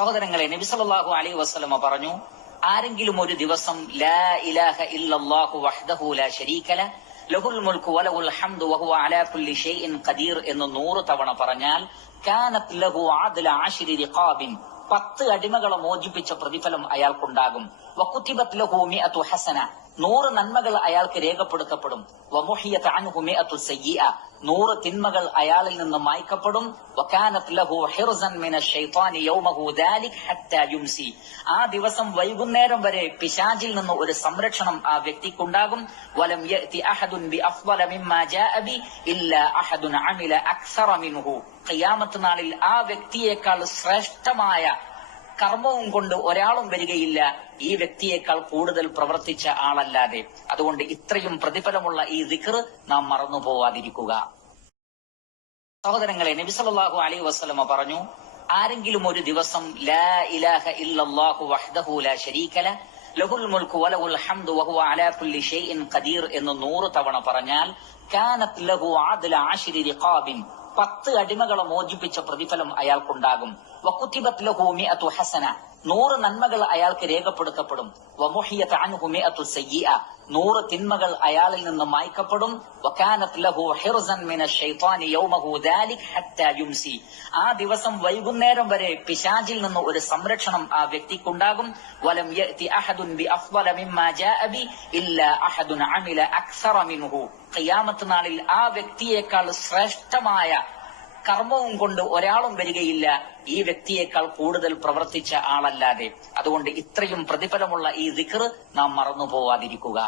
സഹോദരങ്ങളെ, നബി സല്ലല്ലാഹു അലൈഹി വസല്ലമ പറഞ്ഞു, ആരെങ്കിലും ഒരു ദിവസം ലാ ഇലാഹ ഇല്ലല്ലാഹു വഹ്ദഹു ലാ ശരീക ലഹു ലഹുൽ മുൽക്കു വലഹുൽ ഹംദു വഹുവ അലാ കുല്ലി ഷൈഇൻ ഖദീർ എന്ന് 100 തവണ പറഞ്ഞാൽ കാനത് ലഹു അദ്ല 10 റിഖാബിൻ 10 അടിമകളെ മോചിപ്പിച്ച പ്രതിഫലം അയാൾക്കുണ്ടാകും. വകുതിബത് ലഹു 100 ഹസന 100 നന്മകൾ അയാൾക്ക് രേഖപ്പെടുത്തപ്പെടും. വമുഹിയത് അൻഹു 100 സയ്യിഅ 100 തിന്മകൾ അയാളിൽ നിന്ന് മായ്ക്കപ്പെടും. വകാനത് ലഹു ഹിർസൻ മിനശ് ശൈത്വാനി യൗമഹു ദാലിക ഹത്താ യുംസി ആ ദിവസം വൈകുന്നേരം വരെ പിശാചിൽ നിന്ന് ഒരു സംരക്ഷണം ആ വ്യക്തിക്കുണ്ടാകും. വലം യഅതി അഹദുൻ ബിഅഫ്ളല മിമ്മാ ജാഅ ബി ഇല്ലാ അഹദുൻ അമില അക്സറ മിൻഹു ഖിയാമത്ത് നാളിൽ ആ വ്യക്തിയേക്കാൾ ശ്രേഷ്ഠമായ കർമ്മവും കൊണ്ട് ഒരാളും വരികയില്ല ഈ വ്യക്തിയേക്കാൾ കൂടുതൽ പ്രവർത്തിച്ച ആളല്ലാതെ. അതുകൊണ്ട് ഇത്രയും പ്രതിഫലമുള്ള ഈ ദിക്ർ നാം മറന്നു പോവാതിരിക്കുക. സഹോദരങ്ങളെ, നബി സല്ലല്ലാഹു അലൈഹി വസല്ലമ പറഞ്ഞു, ആരെങ്കിലും ഒരു ദിവസം ലാ ഇലാഹ ഇല്ലല്ലാഹു വഹ്ദഹു ലാ ശരീക ലഹു ലഹുൽ മുൽക്കു വലഹുൽ ഹംദു വഹുവ അലാ കുല്ലി ഷൈഇൻ ഖദീർ എന്ന് 100 തവണ പറഞ്ഞാൽ കാനത് ലഹു അദ്ല 10 റിഖാബിൻ 10 അടിമകളെ മോചിപ്പിച്ച പ്രതിഫലം അയാൾക്കുണ്ടാകും. വകുതിബത് ലഹു 100 ഹസന 100 നന്മകൾ അയാൾക്ക് രേഖപ്പെടുത്തപ്പെടും. വമുഹിയത് അൻഹു 100 സയ്യിഅ 100 തിന്മകൾ അയാളിൽ നിന്ന് മായ്ക്കപ്പെടും. വകാനത് ലഹു ഹിർസൻ മിനശ് ശൈത്വാനി യൗമഹു ദാലിക ഹത്താ യുംസി ആ ദിവസം വൈകുന്നേരം വരെ പിശാചിൽ നിന്ന് ഒരു സംരക്ഷണം ആ വ്യക്തിക്കുണ്ടാകും. വലം യഅതി അഹദുൻ ബിഅഫ്ളല മിമ്മാ ജാഅ ബി ഇല്ലാ അഹദുൻ അമില അക്സറ മിൻഹു ഖിയാമത്ത് നാളിൽ ആ വ്യക്തിയേക്കാൾ ശ്രേഷ്ഠമായ കർമ്മവും കൊണ്ട് ഒരാളും വരികയില്ല ഈ വ്യക്തിയേക്കാൾ കൂടുതൽ പ്രവർത്തിച്ച ആളല്ലാതെ. അതുകൊണ്ട് ഇത്രയും പ്രതിഫലമുള്ള ഈ ദിക്ർ നാം മറന്നു പോവാതിരിക്കുക.